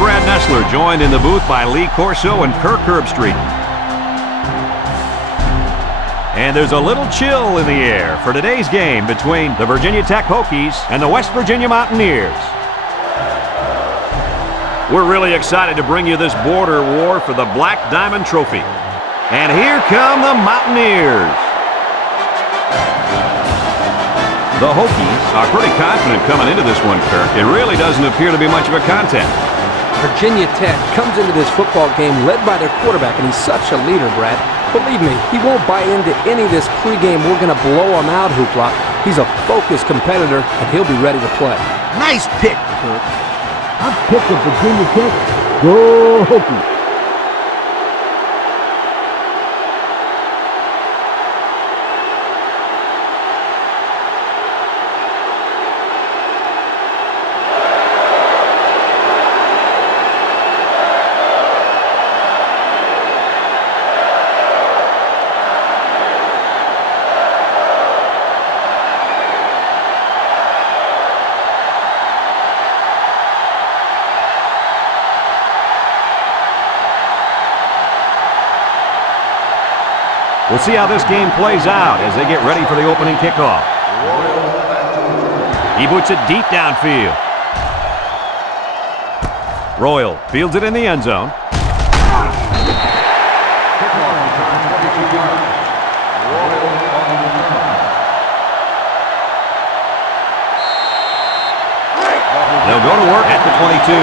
Brad Nessler, joined in the booth by Lee Corso and Kirk Herbstreit. And there's a little chill in the air for today's game between the Virginia Tech Hokies and the West Virginia Mountaineers. We're really excited to bring you this border war for the Black Diamond Trophy. And here come the Mountaineers. The Hokies are pretty confident coming into this one, Kirk. It really doesn't appear to be much of a contest. Virginia Tech comes into this football game led by their quarterback, and he's such a leader, Brad. Believe me, he won't buy into any of this pregame "we're going to blow him out" hoopla. He's a focused competitor, and he'll be ready to play. Nice pick, Kirk. I'm picking Virginia Tech. Go Hokies. We'll see how this game plays out as they get ready for the opening kickoff. He boots it deep downfield. Royal fields it in the end zone. They'll go to work at the 22.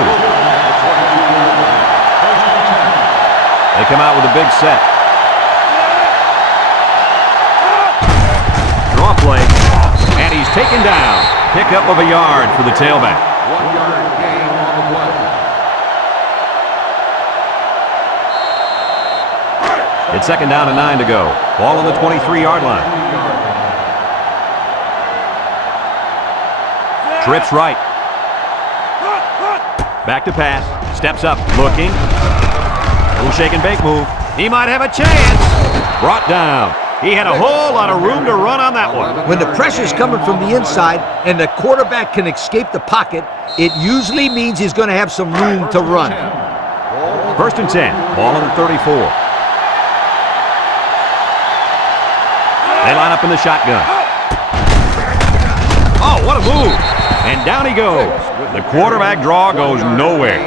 They come out with a big set. Draw play, and he's taken down. Pickup of a yard for the tailback. 1 yard gain on the play. It's second down and 9 to go. Ball on the 23-yard line. Trips right. Back to pass. Steps up. Looking. Little shake and bake move. He might have a chance. Brought down. He had a whole lot of room to run on that one. When the pressure's coming from the inside and the quarterback can escape the pocket, it usually means he's going to have some room to run. First and 10. Ball on the 34. They line up in the shotgun. Oh, what a move. And down he goes. The quarterback draw goes nowhere.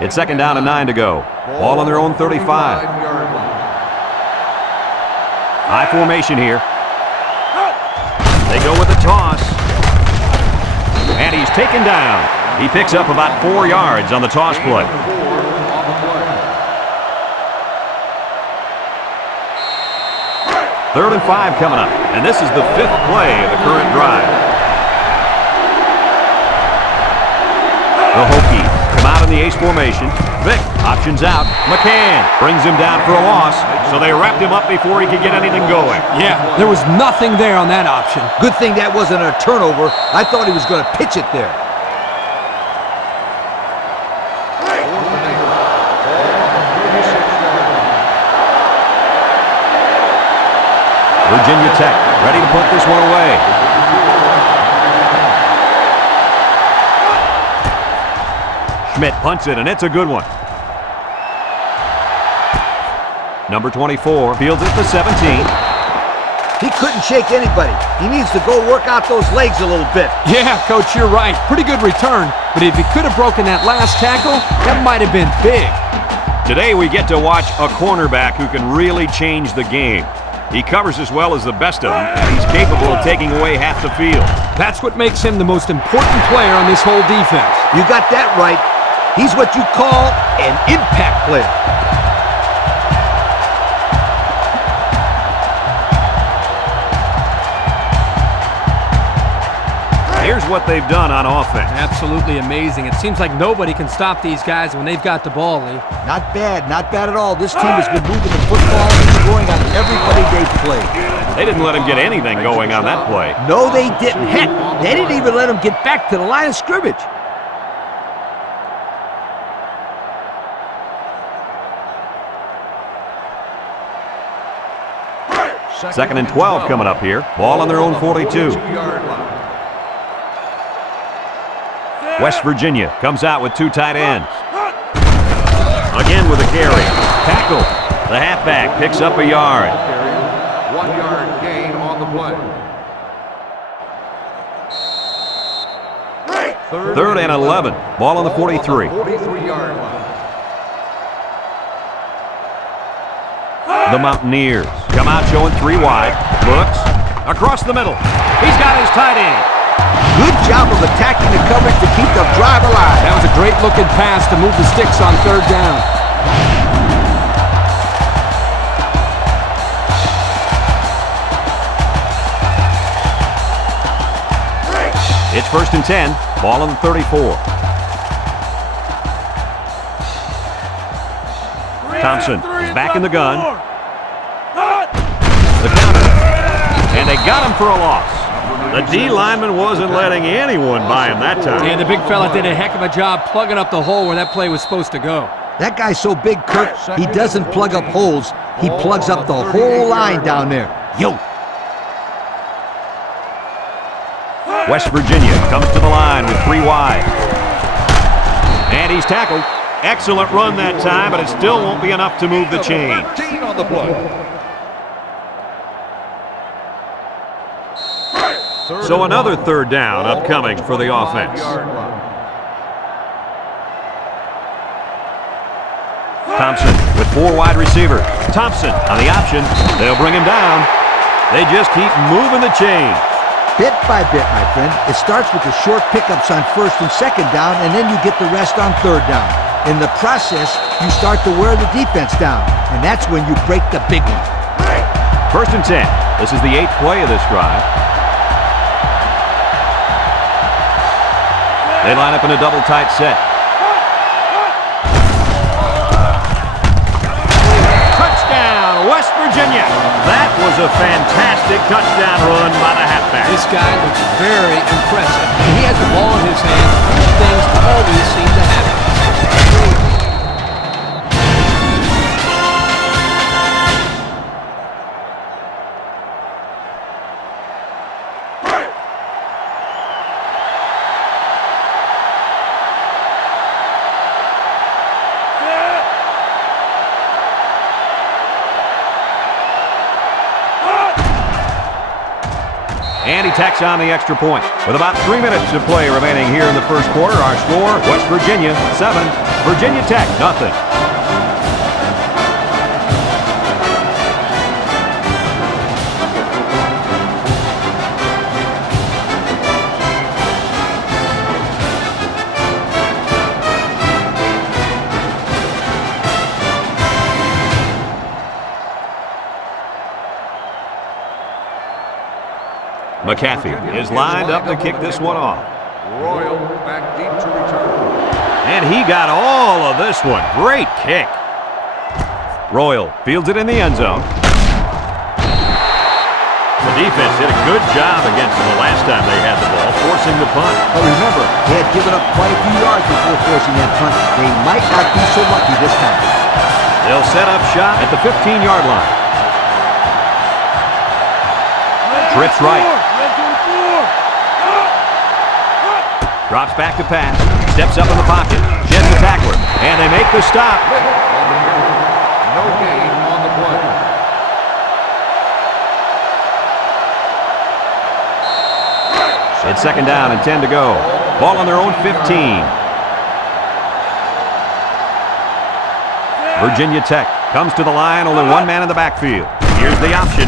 It's second down and 9 to go. Ball on their own 35. High formation here. They go with the toss. And he's taken down. He picks up about 4 yards on the toss play. Third and 5 coming up. And this is the 5th play of the current drive. The Hokies come out in the ace formation. Vick options out. McCann brings him down for a loss, so they wrapped him up before he could get anything going. Yeah, there was nothing there on that option. Good thing that wasn't a turnover. I thought he was going to pitch it there. Virginia Tech ready to put this one away. Schmidt punts it, and it's a good one. Number 24 fields it to 17. He couldn't shake anybody. He needs to go work out those legs a little bit. Yeah, Coach, you're right. Pretty good return. But if he could have broken that last tackle, that might have been big. Today we get to watch a cornerback who can really change the game. He covers as well as the best of them, and he's capable of taking away half the field. That's what makes him the most important player on this whole defense. You got that right. He's what you call an impact player. Here's what they've done on offense. Absolutely amazing. It seems like nobody can stop these guys when they've got the ball, Lee. Not bad at all. This team has been moving the football and scoring on everybody they played. They didn't let him get anything going on that play. No, they didn't. Heck, they didn't even let him get back to the line of scrimmage. 2nd and 12 coming up here. Ball on their own 42. 42-yard line. West Virginia comes out with 2 tight ends. Again with a carry. Tackle. The halfback picks up a yard. 1-yard gain on the play. 3rd and 11. Ball on the 43. 43-yard line. The Mountaineers come out showing 3 wide. Looks. Across the middle. He's got his tight end. Good job of attacking the coverage to keep the drive alive. That was a great looking pass to move the sticks on 3rd down. It's 1st and 10. Ball on the 34. Thompson is back in the gun. The counter. And they got him for a loss. The D lineman wasn't letting anyone by him that time. And the big fella did a heck of a job plugging up the hole where that play was supposed to go. That guy's so big, Kirk, he doesn't plug up holes. He plugs up the whole line down there. Yo! West Virginia comes to the line with 3 wide. And he's tackled. Excellent run that time, but it still won't be enough to move the chain. 13 on the play. So another 3rd down upcoming for the offense. 5-yard line. Thompson with 4 wide receivers. Thompson on the option. They'll bring him down. They just keep moving the chain. Bit by bit, my friend. It starts with the short pickups on 1st and 2nd down, and then you get the rest on 3rd down. In the process, you start to wear the defense down, and that's when you break the big one. 1st and 10. This is the 8th play of this drive. They line up in a double tight set. Touchdown, West Virginia. That was a fantastic touchdown run by the halfback. This guy looks very impressive. When he has the ball in his hands, things always seem to happen. And he tacks on the extra point. With about 3 minutes to play remaining here in the 1st quarter, our score, West Virginia 7, Virginia Tech 0. McAfee is lined up to kick this one off. Royal back deep to return. And he got all of this one. Great kick. Royal fields it in the end zone. The defense did a good job against them the last time they had the ball, forcing the punt. But remember, they had given up quite a few yards before forcing that punt. They might not be so lucky this time. They'll set up shop at the 15-yard line. Trips right. Drops back to pass. Steps up in the pocket. Sheds the tackler. And they make the stop. No gain on the play. It's 2nd down and 10 to go. Ball on their own 15. Virginia Tech comes to the line. Only 1 man in the backfield. Here's the option.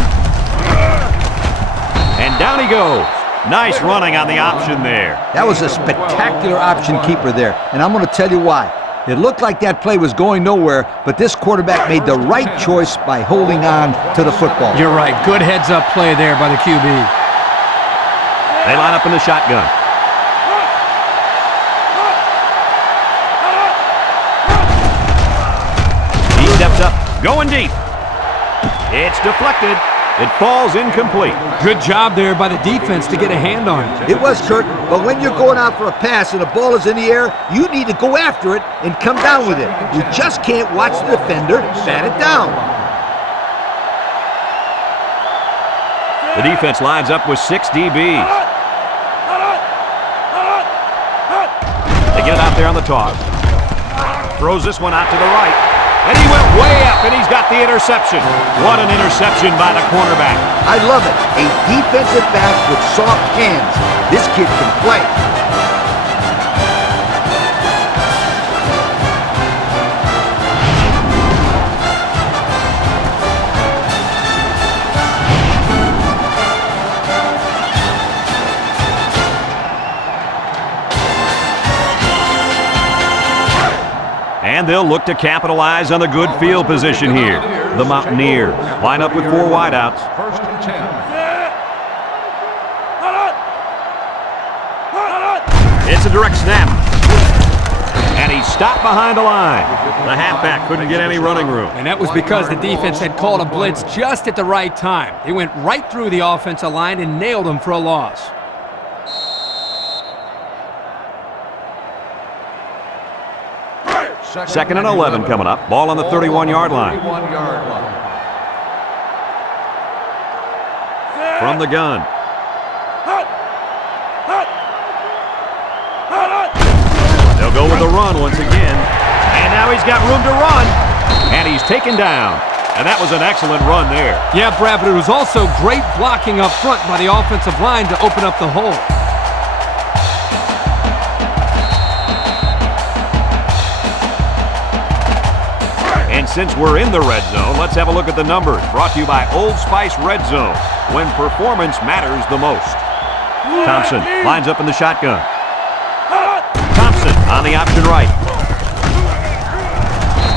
And down he goes. Nice running on the option there. That was a spectacular option keeper there, and I'm going to tell you why. It looked like that play was going nowhere, but this quarterback made the right choice by holding on to the football. You're right. Good heads-up play there by the QB. They line up in the shotgun. He steps up, going deep. It's deflected. It falls incomplete. Good job there by the defense to get a hand on it. It was, Kurt, but when you're going out for a pass and the ball is in the air, you need to go after it and come down with it. You just can't watch the defender bat it down. The defense lines up with 6 DBs. They get it out there on the toss. Throws this one out to the right. And he went way up, and he's got the interception. What an interception by the cornerback. I love it. A defensive back with soft hands. This kid can play. And they'll look to capitalize on the good field position here. The Mountaineers line up with 4 wideouts. First and 10. It's a direct snap. And he's stopped behind the line. The halfback couldn't get any running room. And that was because the defense had called a blitz just at the right time. They went right through the offensive line and nailed him for a loss. Second and 11 coming up. Ball on the 31-yard line. 31-yard line. From the gun. They'll go with the run once again. And now he's got room to run. And he's taken down. And that was an excellent run there. Yeah, Brad, but it was also great blocking up front by the offensive line to open up the hole. And since we're in the red zone, let's have a look at the numbers. Brought to you by Old Spice Red Zone, when performance matters the most. Thompson lines up in the shotgun. Thompson on the option right.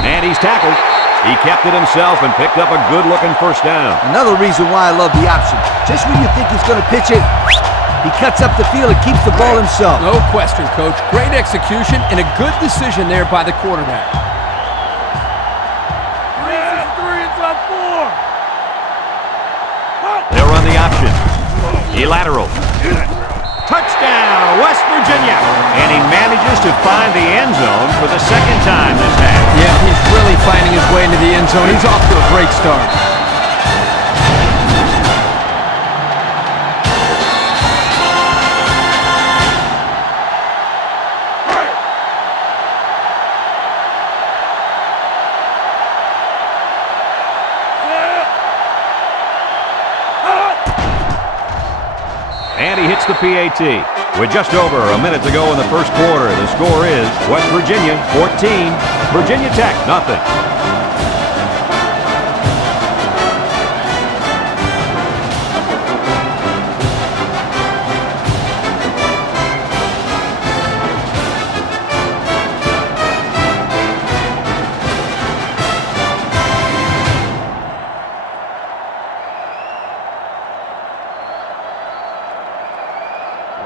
And he's tackled. He kept it himself and picked up a good-looking first down. Another reason why I love the option. Just when you think he's going to pitch it, he cuts up the field and keeps the ball himself. No question, Coach. Great execution and a good decision there by the quarterback. They'll run the option. He laterals. Touchdown, West Virginia. And he manages to find the end zone for the second time this half. Yeah, he's really finding his way into the end zone. He's off to a great start. And he hits the PAT. With just over a minute to go in the first quarter, the score is West Virginia 14, Virginia Tech nothing.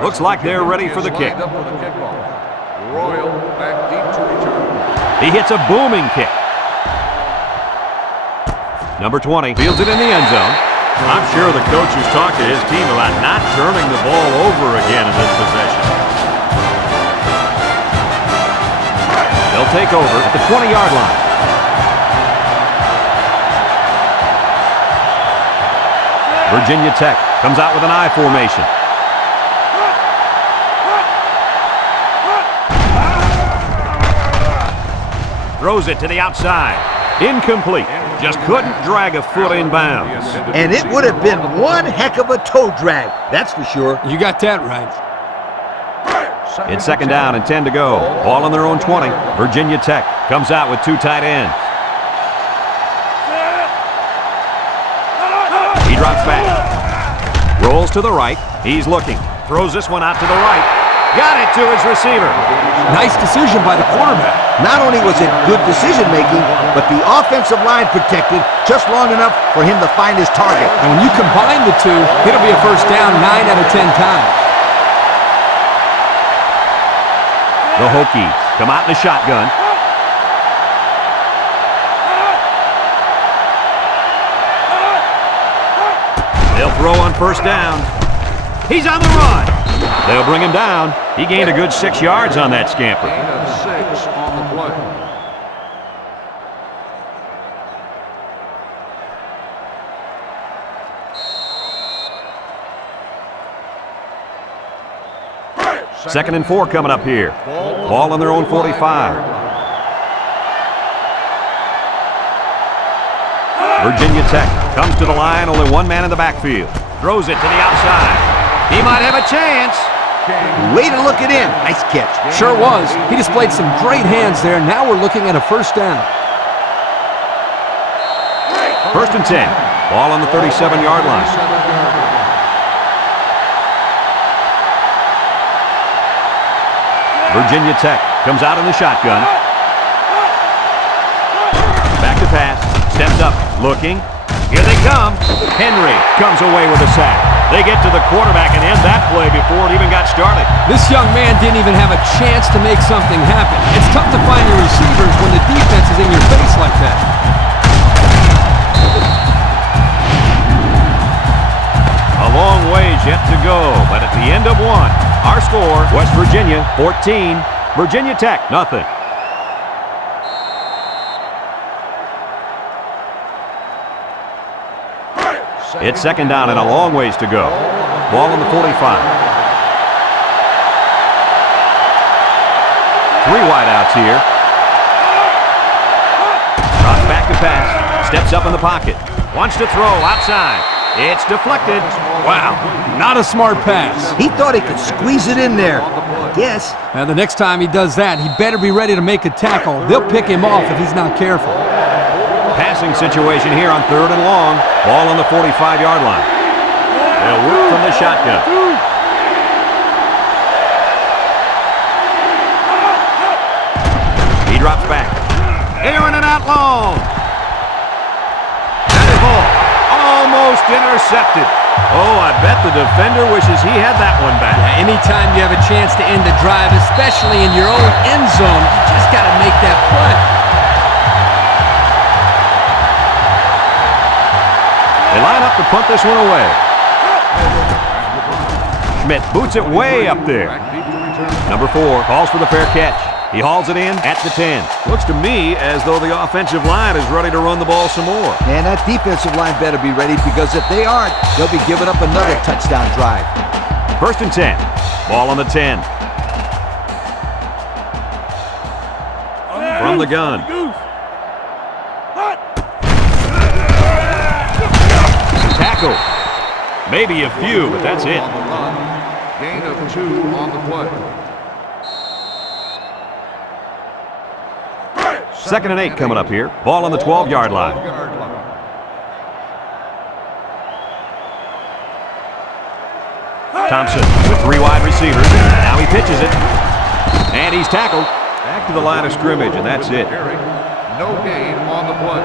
Looks like they're ready for the kick. Royal back deep to return. He hits a booming kick. Number 20 fields it in the end zone. I'm sure the coach has talked to his team about not turning the ball over again in this possession. They'll take over at the 20-yard line. Virginia Tech comes out with an I formation. Throws it to the outside. Incomplete. Just couldn't drag a foot inbounds. And it would have been one heck of a toe drag, that's for sure. You got that right. It's second down and 10 to go. Ball on their own 20. Virginia Tech comes out with 2 tight ends. He drops back. Rolls to the right. He's looking. Throws this one out to the right. Got it to his receiver. Nice decision by the quarterback. Not only was it good decision-making, but the offensive line protected just long enough for him to find his target. And when you combine the two, it'll be a first down 9 out of 10 times. The Hokies come out in the shotgun. They'll throw on first down. He's on the run. They'll bring him down. He gained a good 6 yards on that scamper. Gain of 6 on the play. 2nd and 4 coming up here. Ball on their own 45. Virginia Tech comes to the line, only one man in the backfield. Throws it to the outside. He might have a chance. Way to look it in. Nice catch. Sure was. He displayed some great hands there. Now we're looking at a first down. 1st and 10. Ball on the 37-yard line. Virginia Tech comes out in the shotgun. Back to pass. Steps up. Looking. Here they come. Henry comes away with a sack. They get to the quarterback and end that play before it even got started. This young man didn't even have a chance to make something happen. It's tough to find your receivers when the defense is in your face like that. A long ways yet to go, but at the end of one, our score, West Virginia 14, Virginia Tech nothing. It's 2nd down and a long ways to go. Ball on the 45. 3 wideouts here. Drops back to pass. Steps up in the pocket. Wants to throw outside. It's deflected. Wow, not a smart pass. He thought he could squeeze it in there. Yes. Now, the next time he does that, he better be ready to make a tackle. They'll pick him off if he's not careful. Passing situation here on 3rd and long. Ball on the 45-yard line. They'll work from the shotgun. He drops back. Airing it out long. That is ball. Almost intercepted. Oh, I bet the defender wishes he had that one back. Yeah, anytime you have a chance to end the drive, especially in your own end zone, you just got to make that play. They line up to punt this one away. Schmidt boots it way up there. Number 4 calls for the fair catch. He hauls it in at the 10. Looks to me as though the offensive line is ready to run the ball some more. And that defensive line better be ready, because if they aren't, they'll be giving up another touchdown drive. 1st and 10. Ball on the 10. From the gun. Tackle. Maybe a few, but that's it. Gain of 2 on the play. 2nd and 8 coming up here. Ball on the 12-yard line. Thompson with 3 wide receivers. Now he pitches it. And he's tackled. Back to the line of scrimmage, and that's it. No gain on the play.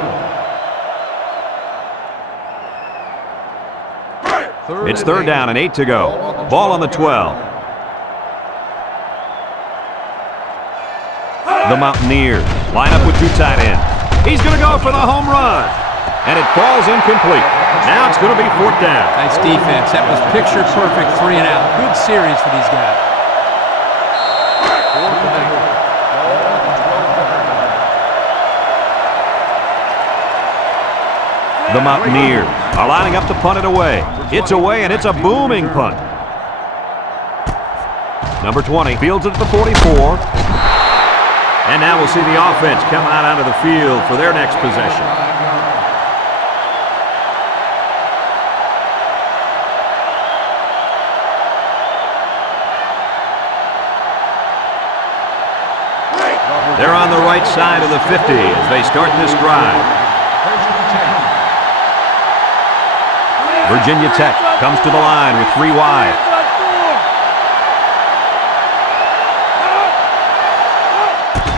It's 3rd down and 8 to go. Ball on the 12. The Mountaineers line up with 2 tight ends. He's going to go for the home run. And it falls incomplete. Now it's going to be 4th down. Nice defense. That was picture perfect 3 and out. Good series for these guys. The Mountaineers are lining up to punt it away. It's away, and it's a booming punt. Number 20 fields it at the 44. And now we'll see the offense come out onto the field for their next possession. They're on the right side of the 50 as they start this drive. Virginia Tech comes to the line with 3 wide.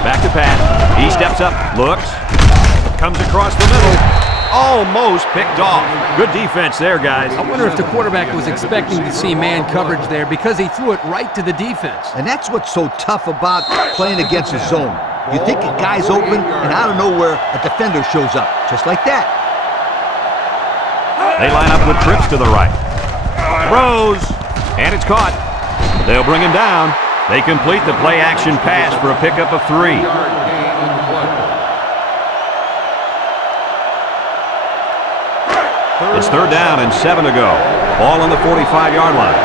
Back to pass. He steps up, looks, comes across the middle. Almost picked off. Good defense there, guys. I wonder if the quarterback was expecting to see man coverage there, because he threw it right to the defense. And that's what's so tough about playing against a zone. You think a guy's open, and out of nowhere, a defender shows up, just like that. They line up with trips to the right. Throws, and it's caught. They'll bring him down. They complete the play-action pass for a pickup of 3. It's 3rd down and 7 to go. Ball on the 45-yard line.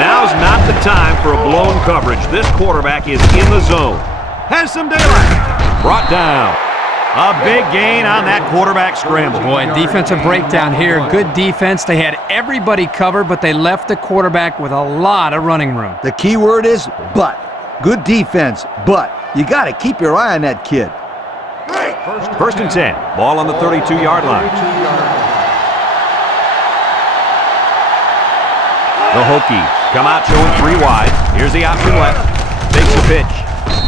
Now's not the time for a blown coverage. This quarterback is in the zone. Has some daylight. Brought down. A big gain on that quarterback scramble. Boy, defensive breakdown here. Good defense. They had everybody covered, but they left the quarterback with a lot of running room. The key word is but. Good defense, but you got to keep your eye on that kid. First and 10. Ball on the 32-yard line. The Hokies come out showing 3 wide. Here's the option left. Takes the pitch.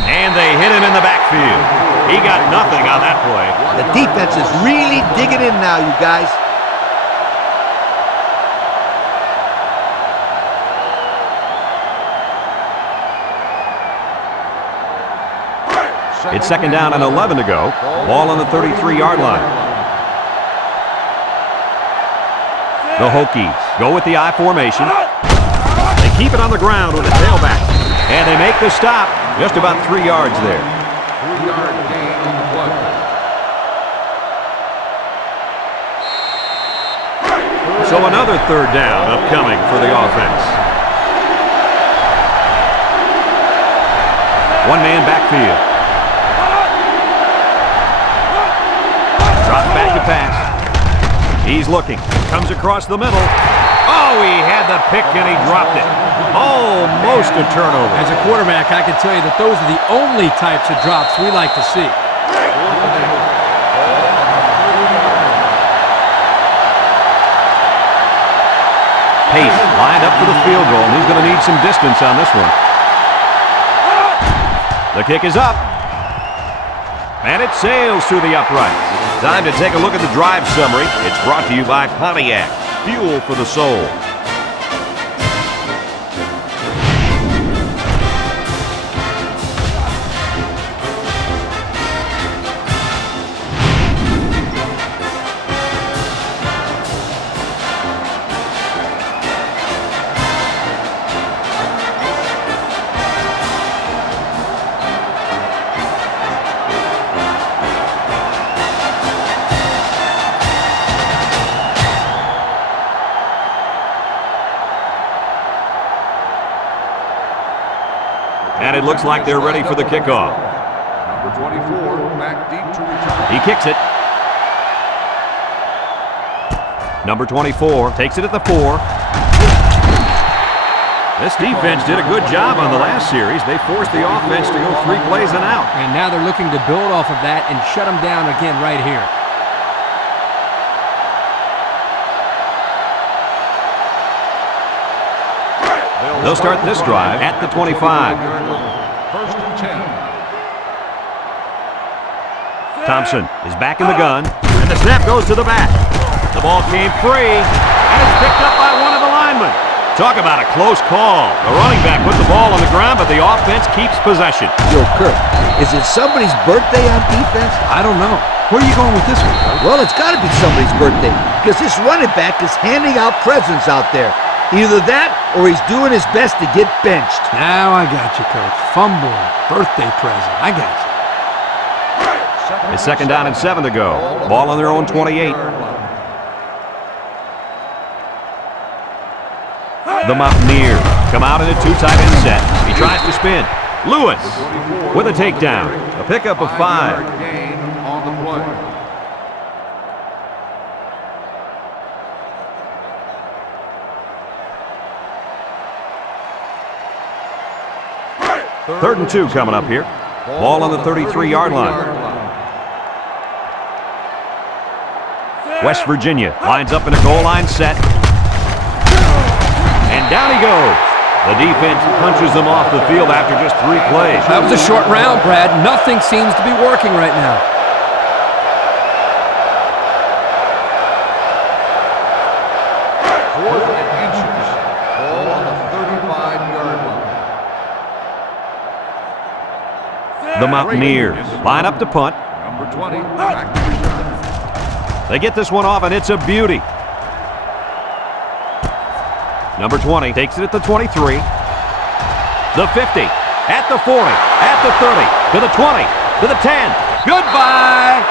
And they hit him in the backfield. He got nothing on that play. The defense is really digging in now, you guys. It's second down and 11 to go. Ball on the 33-yard line. The Hokies go with the I formation. They keep it on the ground with a tailback. And they make the stop just about 3 yards there. 3-yard gain on the play. So another third down upcoming for the offense. One-man backfield. Drops back to pass. He's looking. Comes across the middle. Oh, he had the pick and he dropped it. Almost a turnover. As a quarterback, I can tell you that those are the only types of drops we like to see. Pace lined up for the field goal, and he's going to need some distance on this one. The kick is up. And it sails through the uprights. Time to take a look at the drive summary. It's brought to you by Pontiac. Fuel for the soul. And it looks like they're ready for the kickoff. Number 24, back deep to return. He kicks it. Number 24 takes it at the 4. This defense did a good job on the last series. They forced the offense to go 3 plays and out. And now they're looking to build off of that and shut them down again right here. They'll start this drive at the 25. First and 10. Thompson is back in the gun, and the snap goes to the back. The ball came free, and it's picked up by one of the linemen. Talk about a close call. The running back put the ball on the ground, but the offense keeps possession. Yo, Kurt, is it somebody's birthday on defense? I don't know. Where are you going with this one, Coach? Well, it's got to be somebody's birthday because this running back is handing out presents out there. Either that or he's doing his best to get benched. Now I got you, Coach. Fumble, birthday present. I got you. It's second down and 7 to go. Ball on their own 28. The Mountaineers come out in a 2-tight end set. He tries to spin. Lewis with a takedown. A pickup of 5. 5-yard gain on the play. Third and 2 coming up here. Ball on the 33-yard line. West Virginia lines up in a goal line set. And down he goes. The defense punches them off the field after just 3 plays. That was a short round, Brad. Nothing seems to be working right now. Fourth and inches. Ball on the 35-yard line. The Mountaineers line up to punt. Number 20, back to return. They get this one off, and it's a beauty. Number 20 takes it at the 23. The 50, at the 40, at the 30, to the 20, to the 10. Goodbye!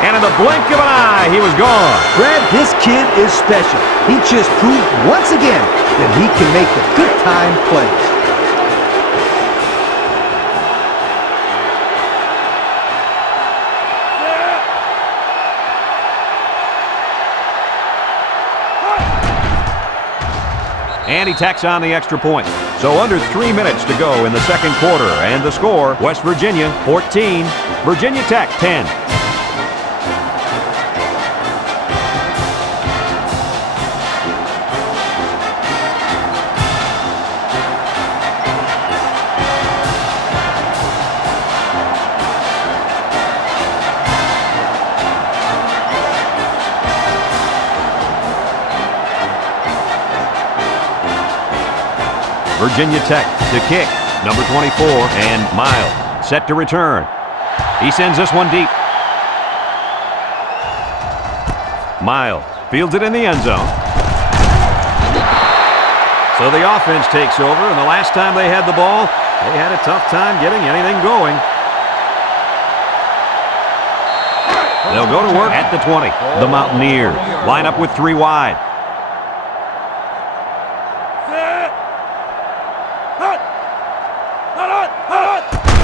And in the blink of an eye, he was gone. Brad, this kid is special. He just proved once again that he can make the good time plays. And he tacks on the extra point. So under 3 minutes to go in the second quarter. And the score, West Virginia 14, Virginia Tech 10. Virginia Tech to kick, number 24, and Miles set to return. He sends this one deep. Miles fields it in the end zone. So the offense takes over, and the last time they had the ball, they had a tough time getting anything going. They'll go to work at the 20. The Mountaineers line up with 3 wide.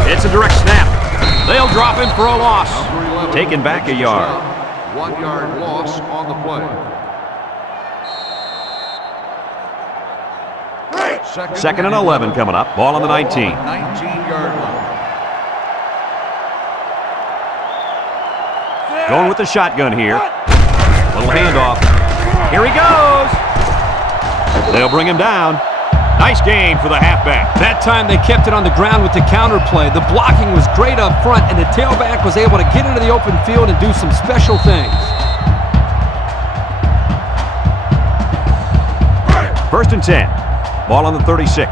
It's a direct snap. They'll drop him for a loss. Taken back a yard. 1 yard loss on the play. Second and 11 coming up. Ball on the 19. 19-yard line. Going with the shotgun here. Little handoff. Here he goes. They'll bring him down. Nice gain for the halfback. That time they kept it on the ground with the counter play. The blocking was great up front, and the tailback was able to get into the open field and do some special things. First and 10. Ball on the 36.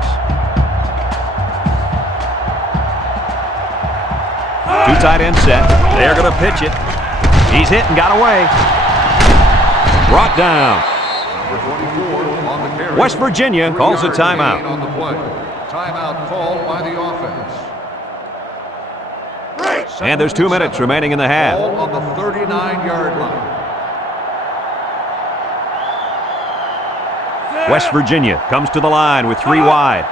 Two tight ends set. They're going to pitch it. He's hit and got away. Brought down. West Virginia calls a timeout. On the play. Timeout called by the offense. And there's 2 minutes remaining in the half. Ball on the 39-yard line. West Virginia comes to the line with 3 wide.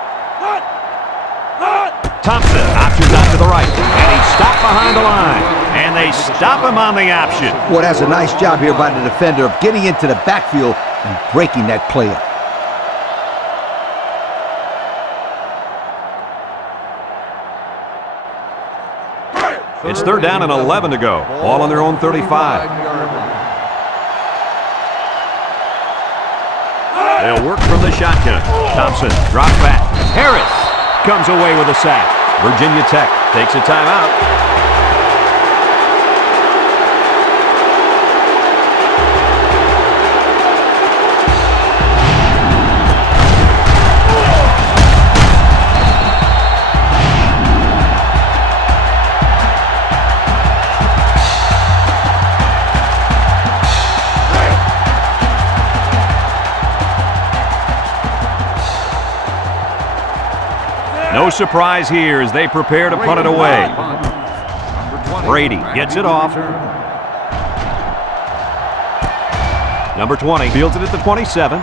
Thompson options out to the right. And he's stopped behind the line. And they stop him on the option. Boy, that's a nice job here by the defender of getting into the backfield and breaking that play up. It's third down and 11 to go. Ball on their own 35. They'll work from the shotgun. Thompson drops back. Harris comes away with a sack. Virginia Tech takes a timeout. No surprise here as they prepare to punt it away. Brady gets it off. Number 20 fields it at the 27,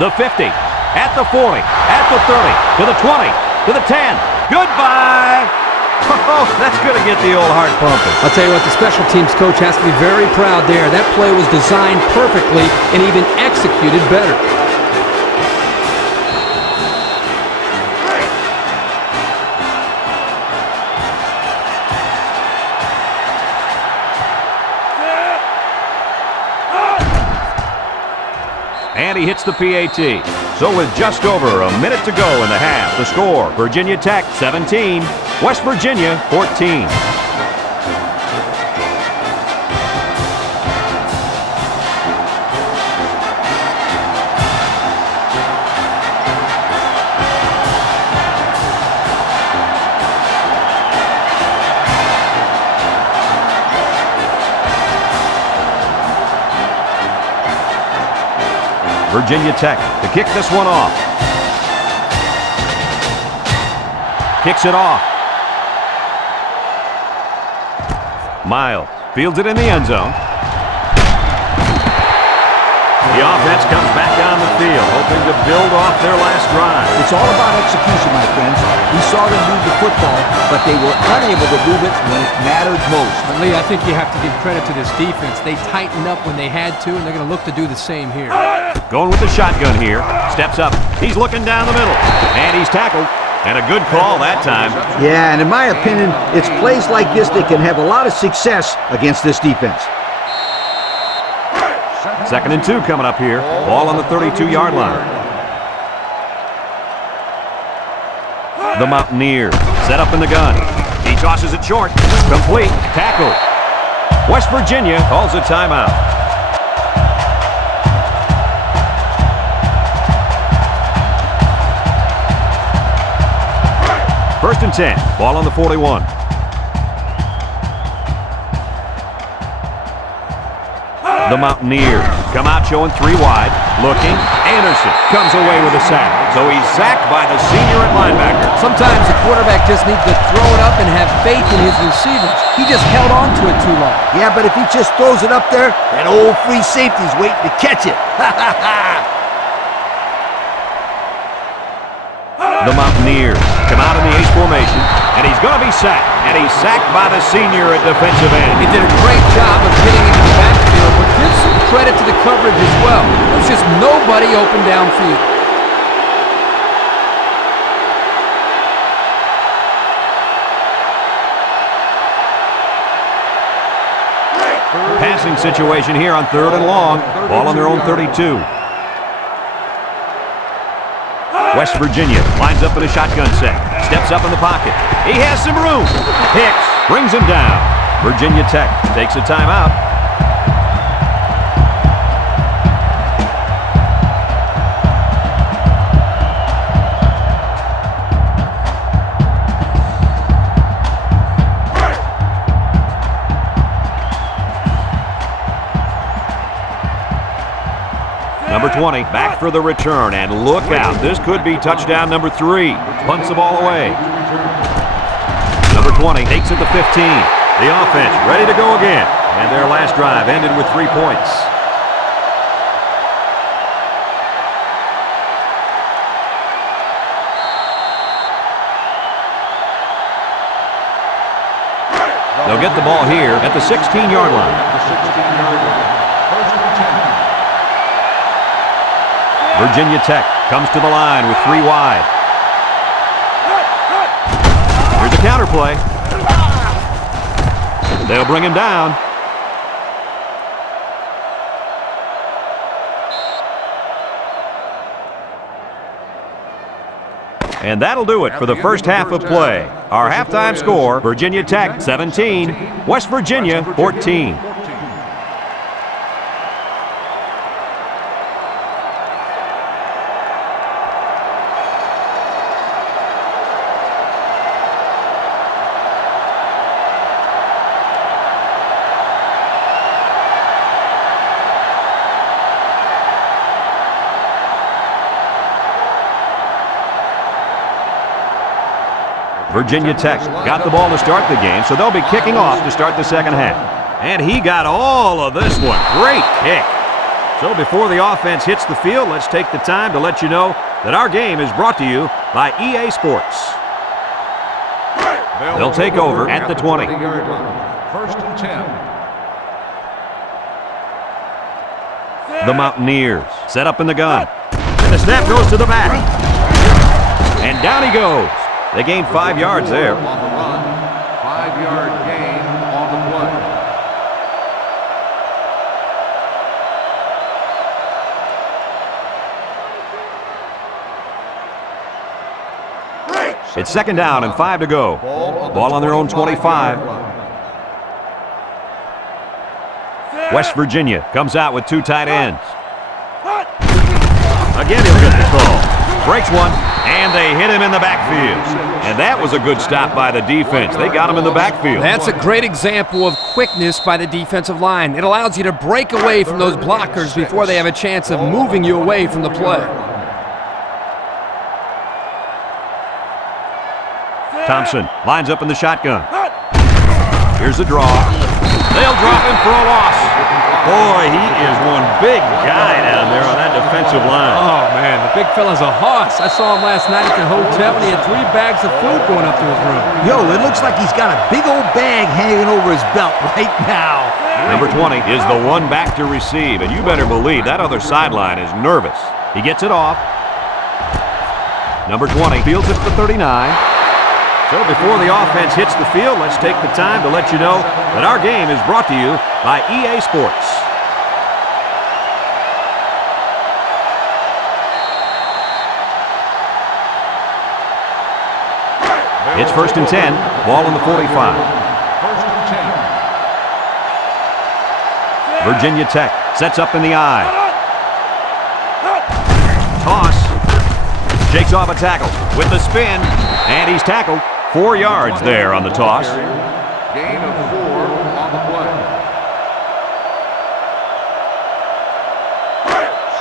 the 50, at the 40, at the 30, to the 20, to the 10. Goodbye! Oh, that's going to get the old heart pumping. I'll tell you what, the special teams coach has to be very proud there. That play was designed perfectly and even executed better. And he hits the PAT. So with just over a minute to go in the half, the score, Virginia Tech 17, West Virginia 14. Virginia Tech to kick this one off. Kicks it off. Miles Fields it in the end zone. The offense comes back down the field, hoping to build off their last drive. It's all about execution, my friends. We saw them move the football, but they were unable to move it when it mattered most. But Lee, I think you have to give credit to this defense. They tightened up when they had to, and they're going to look to do the same here. Going with the shotgun here. Steps up. He's looking down the middle. And he's tackled. And a good call that time. Yeah, and in my opinion, it's plays like this that can have a lot of success against this defense. 2nd and 2 coming up here. Ball on the 32-yard line. The Mountaineers set up in the gun. He tosses it short. Complete. Tackle. West Virginia calls a timeout. First and 10. Ball on the 41. The Mountaineers come out showing 3 wide. Looking. Anderson comes away with a sack. So he's sacked by the senior at linebacker. Sometimes the quarterback just needs to throw it up and have faith in his receivers. He just held on to it too long. Yeah, but if he just throws it up there, that old free safety's waiting to catch it. The Mountaineers come out in the ace formation, and he's going to be sacked. And he's sacked by the senior at defensive end. He did a great job of getting into the backfield, but give some credit to the coverage as well. There's just nobody open downfield. Passing situation here on 3rd and long. Ball on their own 32. West Virginia lines up in a shotgun set. Steps up in the pocket. He has some room. Hicks brings him down. Virginia Tech takes a timeout. Number 20 back for the return, and look out. This could be touchdown number 3. Punts the ball away. Number 20 takes it to 15. The offense ready to go again, and their last drive ended with 3 points. They'll get the ball here at the 16-yard line. Virginia Tech comes to the line with 3 wide. Here's a counter play. They'll bring him down. And that'll do it for the first half of play. Our halftime score, Virginia Tech 17, West Virginia 14. Virginia Tech got the ball to start the game, so they'll be kicking off to start the second half. And he got all of this one. Great kick. So before the offense hits the field, let's take the time to let you know that our game is brought to you by EA Sports. They'll take over at the 20. First and 10. The Mountaineers set up in the gun. And the snap goes to the back. And down he goes. They gained 5 yards there. On the run, 5-yard gain on the play. It's 2nd down and 5 to go. Ball on their own 25. West Virginia comes out with 2 tight ends. Again, he'll get the call. Breaks one, and they hit him in the backfield. And that was a good stop by the defense. They got him in the backfield. That's a great example of quickness by the defensive line. It allows you to break away from those blockers before they have a chance of moving you away from the play. Thompson lines up in the shotgun. Here's the draw. They'll drop him for a loss. Boy, he is one big guy down there on that defensive line. Oh, man, the big fella's a hoss. I saw him last night at the hotel, and he had 3 bags of food going up to his room. Yo, it looks like he's got a big old bag hanging over his belt right now. Number 20 is the one back to receive, and you better believe that other sideline is nervous. He gets it off. Number 20 fields it for 39. So before the offense hits the field, let's take the time to let you know that our game is brought to you by EA Sports. It's 1st and 10, ball on the 45. 1st and 10. Virginia Tech sets up in the I. Toss. Shakes off a tackle with the spin, and he's tackled. 4 yards there on the toss. Gain of 4 on the play.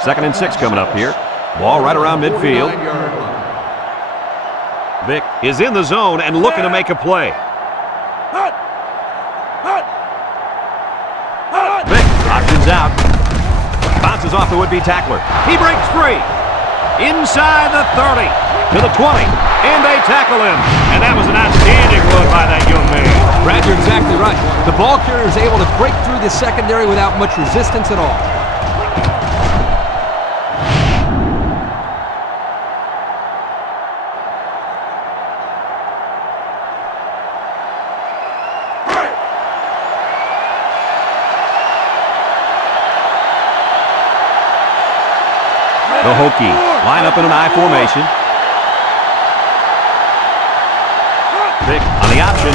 2nd and 6 coming up here. Ball right around midfield. 9-yard line. Vic is in the zone and looking to make a play. Vic options out. Bounces off the would-be tackler. He breaks free. Inside the 30 to the 20, and they tackle him. And that was an outstanding run by that young man. Brad, you're exactly right. The ball carrier is able to break through the secondary without much resistance at all. The Hokies line up in an I formation. Vic on the option.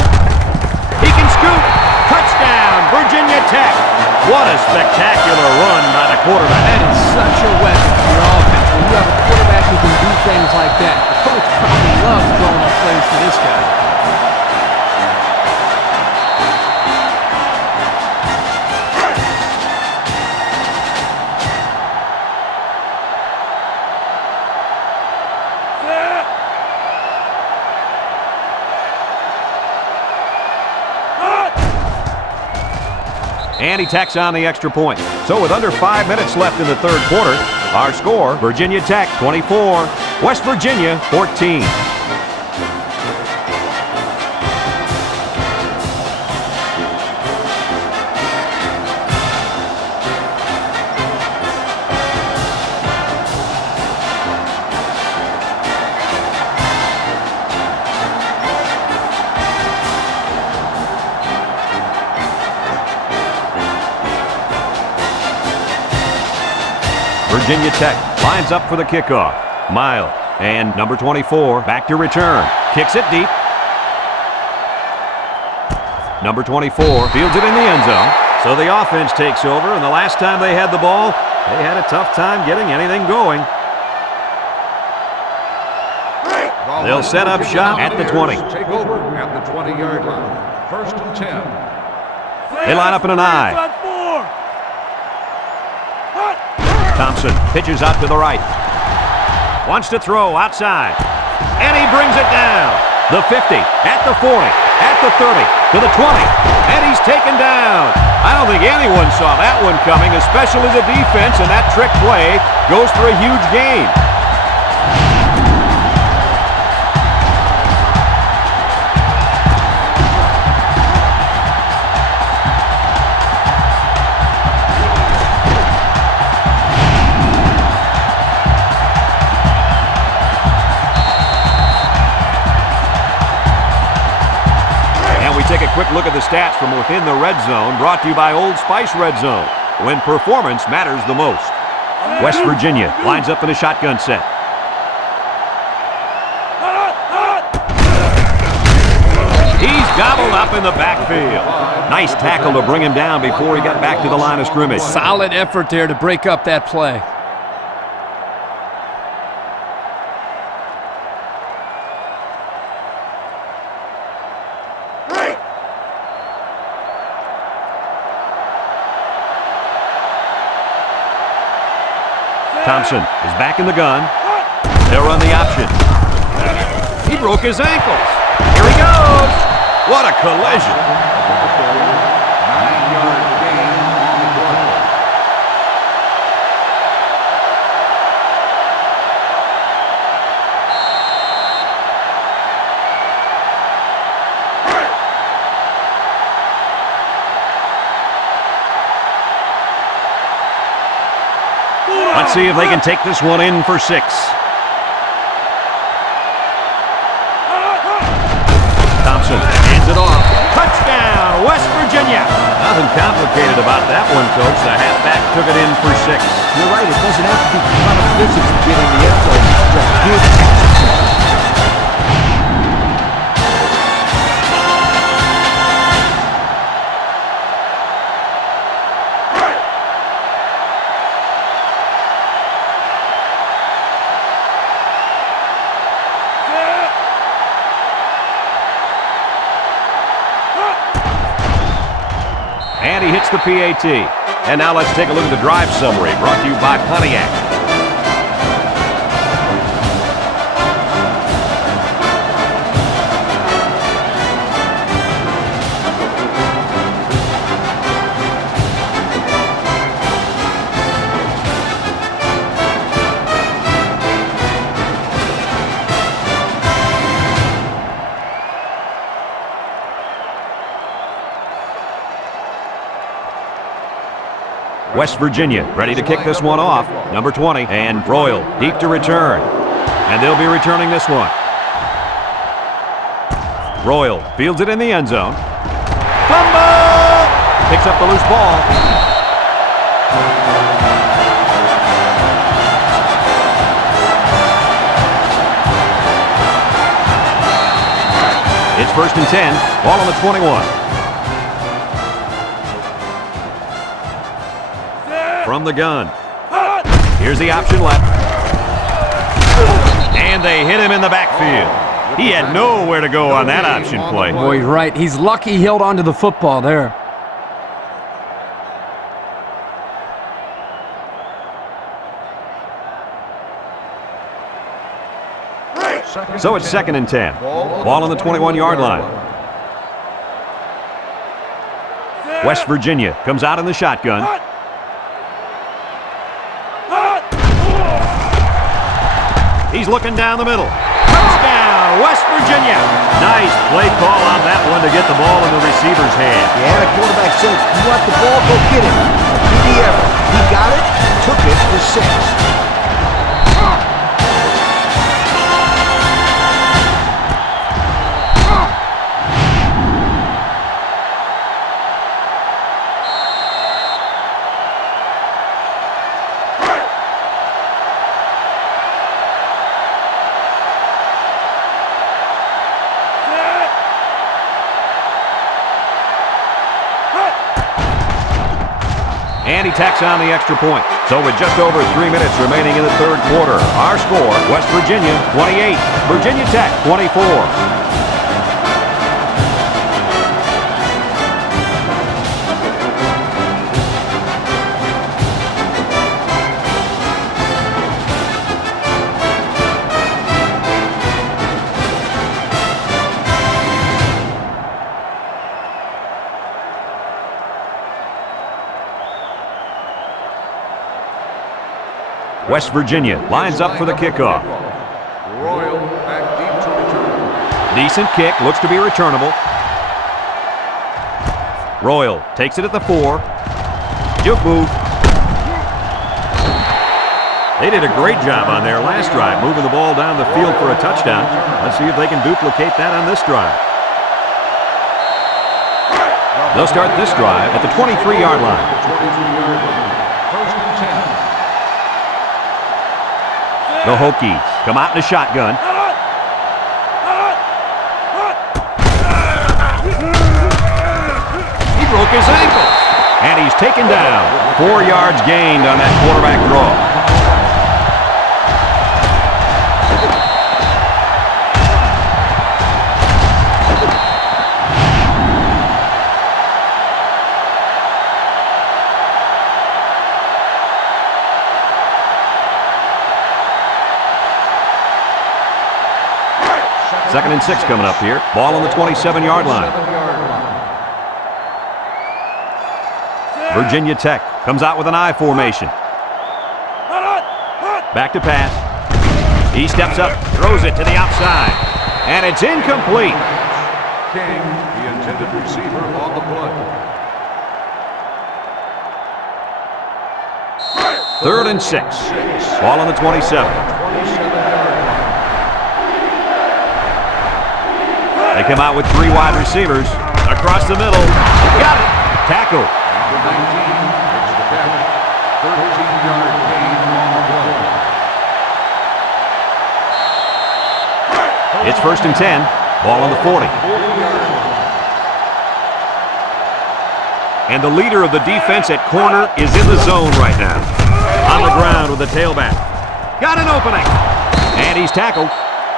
He can scoop. Touchdown, Virginia Tech. What a spectacular run by the quarterback. That is such a weapon for your offense. When you have a quarterback who can do things like that, the coach probably loves throwing up plays for this guy. And he tacks on the extra point. So with under 5 minutes left in the 3rd quarter, our score, Virginia Tech 24, West Virginia 14. Virginia Tech lines up for the kickoff. Mild and number 24 back to return. Kicks it deep. Number 24 fields it in the end zone. So the offense takes over, and the last time they had the ball, they had a tough time getting anything going. They'll set up shop at the 20. Take over at the 20-yard line. 1st and 10. They line up in an I. Thompson pitches out to the right. Wants to throw outside. And he brings it down. The 50, at the 40, at the 30, to the 20. And he's taken down. I don't think anyone saw that one coming, especially the defense, and that trick play goes for a huge gain. Take a quick look at the stats from within the red zone, brought to you by Old Spice Red Zone, when performance matters the most. West Virginia lines up in a shotgun set. He's gobbled up in the backfield. Nice tackle to bring him down before he got back to the line of scrimmage. Solid effort there to break up that play. Thompson is back in the gun. They'll run the option. He broke his ankles. Here he goes. What a collision. 9 Let's see if they can take this one in for 6. Thompson hands it off. Touchdown, West Virginia. Nothing complicated about that one, Coach. The halfback took it in for 6. You're right. It doesn't have to be ton of physics to get in the end zone. It's just good execution. And he hits the PAT. And now let's take a look at the drive summary brought to you by Pontiac. West Virginia ready to kick this one off. Number 20, and Royal deep to return. And they'll be returning this one. Royal fields it in the end zone. Fumble! Picks up the loose ball. It's 1st and 10, ball on the 21. From the gun. Here's the option left. And they hit him in the backfield. He had nowhere to go on that option play. Boy, right. He's lucky he held on to the football there. So it's 2nd and 10. Ball on the 21-yard line. West Virginia comes out in the shotgun. He's looking down the middle. Touchdown, West Virginia. Nice play call on that one to get the ball in the receiver's hand. Yeah, the quarterback said, you want the ball, go get it. Did he ever? He got it, took it for 6. And he tacks on the extra point. So with just over 3 minutes remaining in the 3rd quarter, our score, West Virginia 28, Virginia Tech 24. West Virginia lines up for the kickoff. Royal back deep to return. Decent kick, looks to be returnable. Royal takes it at the 4. Juke move. They did a great job on their last drive, moving the ball down the field for a touchdown. Let's see if they can duplicate that on this drive. They'll start this drive at the 23-yard line. 23-yard line. 1st and 10. The Hokies come out in a shotgun. He broke his ankle. And he's taken down. 4 yards gained on that quarterback draw. Second and 6 coming up here. Ball on the 27-yard line. Virginia Tech comes out with an I formation. Back to pass. He steps up, throws it to the outside. And it's incomplete. King, the intended receiver, on the play. 3rd and 6. Ball on the 27. They come out with 3 wide receivers. Across the middle. Got it. Tackle. Number 19 makes the catch. 13-yard gain on the play. It's 1st and 10. Ball on the 40. And the leader of the defense at corner is in the zone right now. On the ground with the tailback. Got an opening. And he's tackled.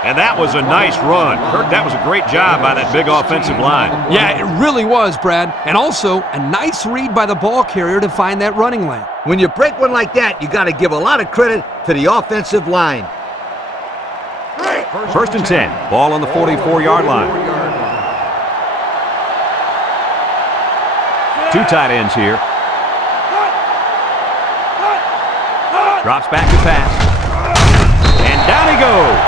And that was a nice run. Kirk, that was a great job by that big offensive line. Yeah, it really was, Brad. And also, a nice read by the ball carrier to find that running lane. When you break one like that, you got to give a lot of credit to the offensive line. 1st and 10. Ball on the 44-yard line. 2 tight ends here. Drops back to pass. And down he goes.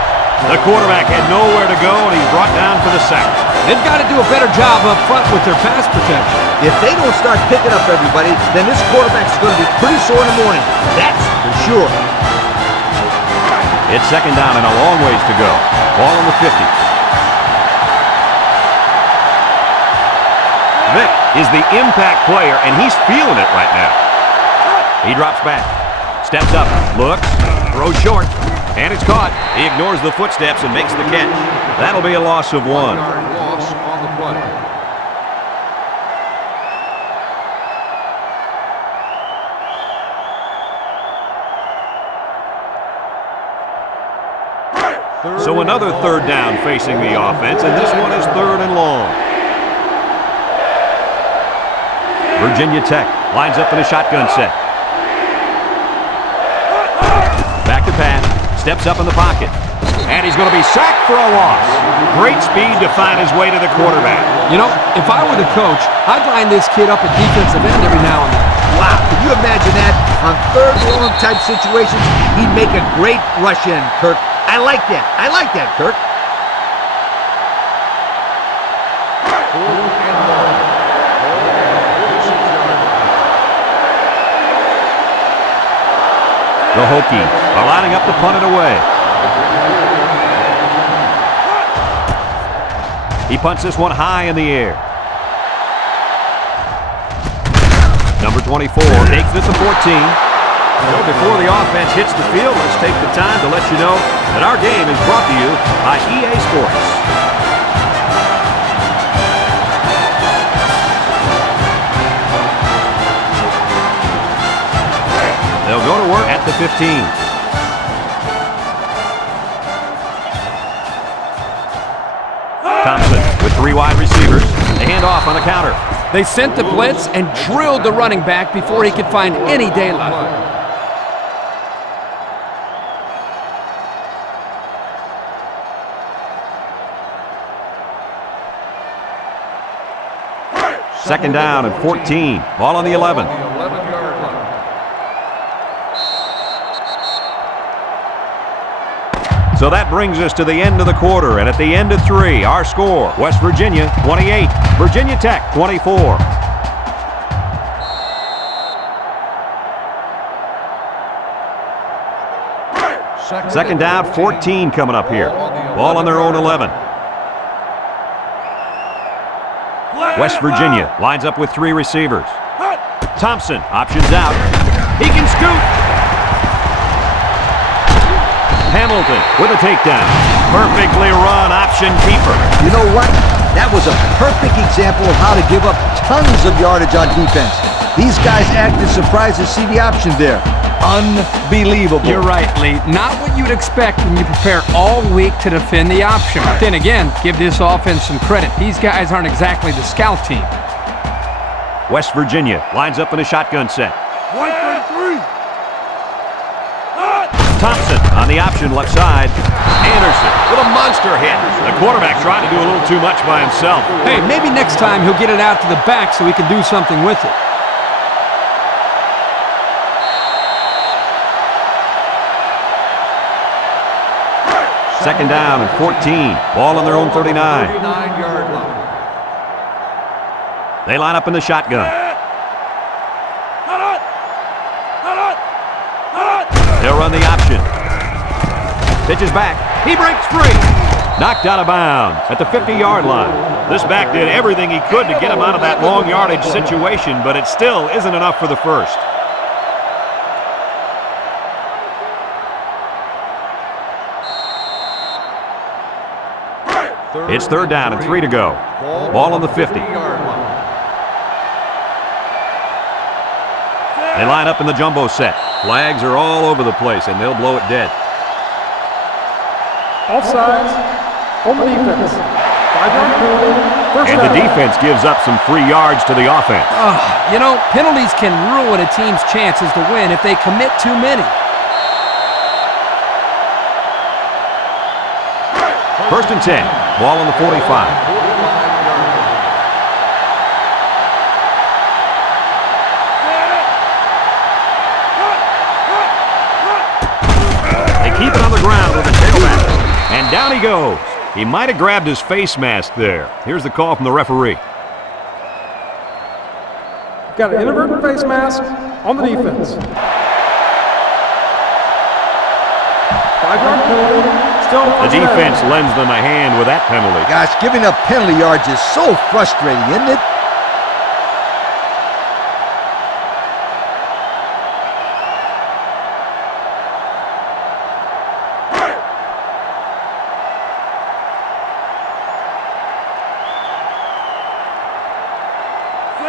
The quarterback had nowhere to go, and he's brought down for the sack. They've got to do a better job up front with their pass protection. If they don't start picking up everybody, then this quarterback's going to be pretty sore in the morning. That's for sure. It's 2nd down and a long ways to go. Ball on the 50. Vic is the impact player, and he's feeling it right now. He drops back, steps up, looks, throws short, and it's caught. He ignores the footsteps and makes the catch. That'll be a loss of 1. 1-yard loss on the play. So another 3rd down facing the offense, and this one is 3rd and long. Virginia Tech lines up in a shotgun set. Back to pass, steps up in the pocket, and he's going to be sacked for a loss. Great speed to find his way to the quarterback. You know, if I were the coach, I'd line this kid up at defensive end every now and then. Wow, can you imagine that? On 3rd and long type situations, he'd make a great rush in, Kirk. I like that. I like that, Kirk. 4th and long. The Hokies are lining up to punt it away. He punts this one high in the air. Number 24 takes it to 14. Well, before the offense hits the field, let's take the time to let you know that our game is brought to you by EA Sports. They'll go to work at the 15. Thompson with 3 wide receivers. They hand off on the counter. They sent the blitz and drilled the running back before he could find any daylight. Second down and 14. Ball on the 11. The 11-yard line. So that brings us to the end of the quarter, and at the end of 3, our score, West Virginia 28, Virginia Tech 24. Second down, 14 coming up here. Ball on their own 11. West Virginia lines up with 3 receivers. Thompson options out. He can scoot. Hamilton with a takedown. Perfectly run option keeper. You know what? That was a perfect example of how to give up tons of yardage on defense. These guys acted surprised to see the option there. Unbelievable. You're right, Lee. Not what you'd expect when you prepare all week to defend the option. But then again, give this offense some credit. These guys aren't exactly the scout team. West Virginia lines up in a shotgun set. 1-3. Thompson on the option left side. Anderson with a monster hit. The quarterback tried to do a little too much by himself. Hey, maybe next time he'll get it out to the back so he can do something with it. Second down and 14. Ball on their own 39. 39-yard line. They line up in the shotgun. Pitches back. He breaks free. Knocked out of bounds at the 50-yard line. This back did everything he could to get him out of that long yardage situation, but it still isn't enough for the first. It's third down and 3 to go. Ball on the 50. They line up in the jumbo set. Flags are all over the place, and they'll blow it dead. Offsides on the defense. 5-yard penalty. First and down. The defense gives up some free yards to the offense. You know, penalties can ruin a team's chances to win if they commit too many. First and 10. Ball on the 45. Keep it on the ground with a tailback. And down he goes. He might have grabbed his face mask there. Here's the call from the referee. Got an inadvertent face mask on the defense. 5-yard penalty. Still The defense lends them a hand with that penalty. Gosh, giving up penalty yards is so frustrating, isn't it?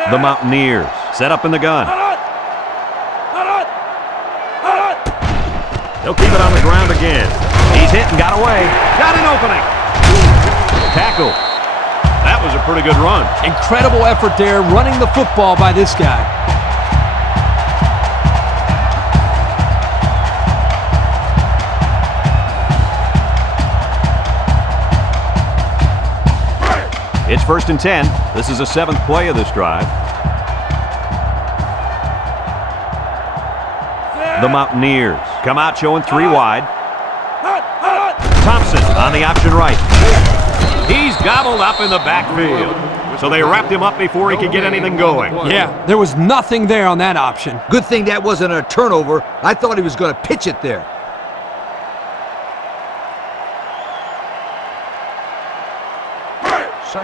The Mountaineers set up in the gun. They'll keep it on the ground again. He's hit and got away. Got an opening. Tackle. That was a pretty good run. Incredible effort there running the football by this guy. It's first and 10. This is the 7th play of this drive. The Mountaineers come out showing 3 wide. Thompson on the option right. He's gobbled up in the backfield. So they wrapped him up before he could get anything going. Yeah, there was nothing there on that option. Good thing that wasn't a turnover. I thought he was going to pitch it there.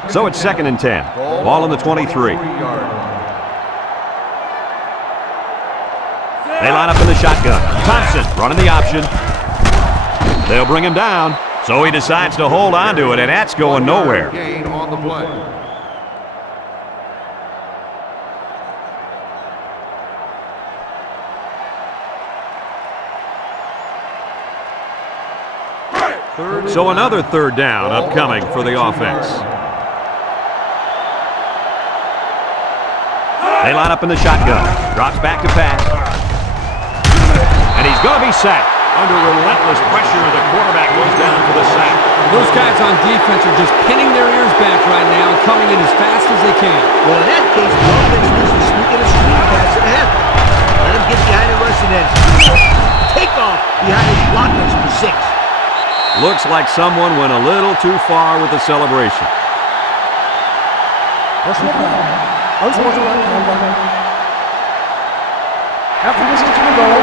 So it's second and 10. Ball on the 23. They line up in the shotgun. Thompson running the option. They'll bring him down. So he decides to hold on to it, and that's going nowhere. Gain on the play. So another third down upcoming for the offense. They line up in the shotgun. Drops back to pass. And he's going to be sacked. Under relentless pressure, the quarterback goes down for the sack. Those guys on defense are just pinning their ears back right now and coming in as fast as they can. Well, in that case, the offense needs to sneak in a screen pass and ahead. Let him get behind the rush and then take off behind his blockers for 6. Looks like someone went a little too far with the celebration. Personal foul. Unsportsmanlike conduct. After listening to the goal,